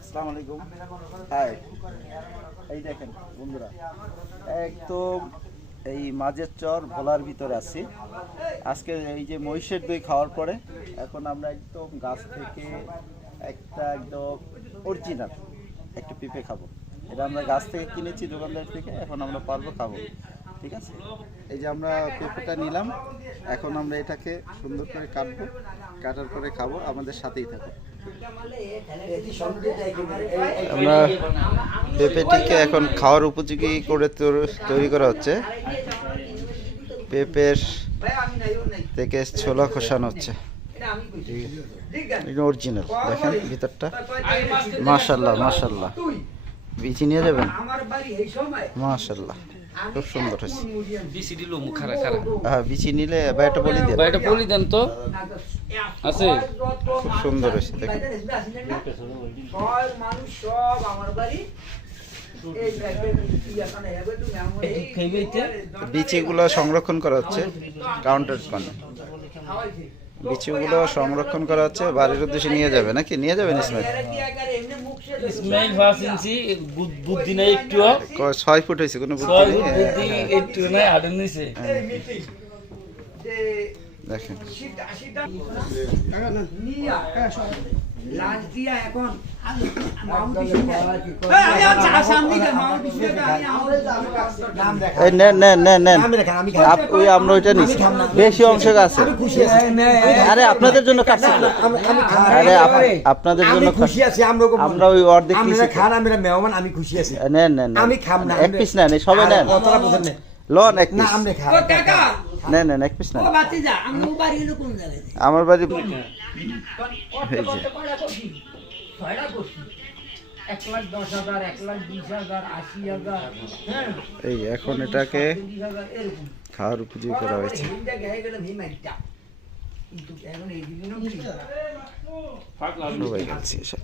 আসসালামু আলাইকুম। হাই, এই দেখেন বন্ধুরা, একদম এই মাঝের চর ভোলার ভিতরে আছি। আজকে এই যে মহিষের দই খাওয়ার পরে এখন আমরা একদম গাছ থেকে একদম অরিজিনাল একটা পেঁপে খাবো। এটা আমরা গাছ থেকে কিনেছি দোকানদার থেকে, এখন আমরা পারবো খাবো। ঠিক আছে, এই যে আমরা পেঁপেটা নিলাম, এখন আমরা এটাকে সুন্দর করে কাটবো, কাটার পরে খাবো। আমাদের সাথেই থাকো। আমরা পেঁপেটিকে এখন খাওয়ার উপযোগী করে তৈরি করা হচ্ছে। পেঁপের থেকে ছোলা খসানো হচ্ছে, অরিজিনাল। দেখেন ভিতরটা, মাশাল্লাহ মাশাল্লাহ। বিচি নিয়ে যাবেন, মাশাল্লাহ খুব সুন্দর হয়েছে। হ্যাঁ, বিচি নিলে বাইটা বলি দেন তো, আছে খুব সুন্দর হয়েছে। দেখেন বিচিগুলো সংরক্ষণ করা হচ্ছে কাউন্টার পানে, বিচিগুলো সংরক্ষণ করা হচ্ছে, বাড়ির উদ্দেশ্যে নিয়ে যাবে নাকি? নিয়ে যাবেন ইসমাইল? বুদ্ধি নাই একটু, 6 ফুট হয়েছে, কোনো বুদ্ধি নেই। দেখেন আমরা ওইটা নিচ্ছি, বেশি অংশ আছে। আরে আপনাদের জন্য কাটছি, আরে আপনাদের জন্য খুশি আছি আমরা। ওই অর্ধেক মেহমান, আমি খুশি আছি। নেন নেন, আমি খাম না, এক পিস নেন, সবাই নেন, লন এক পিস নেন, এক পিস নেন। আমার বাড়ি এই এখন এটাকে খাওয়ার উপযোগী করা হয়েছে। সবাই খাচ্ছি সব।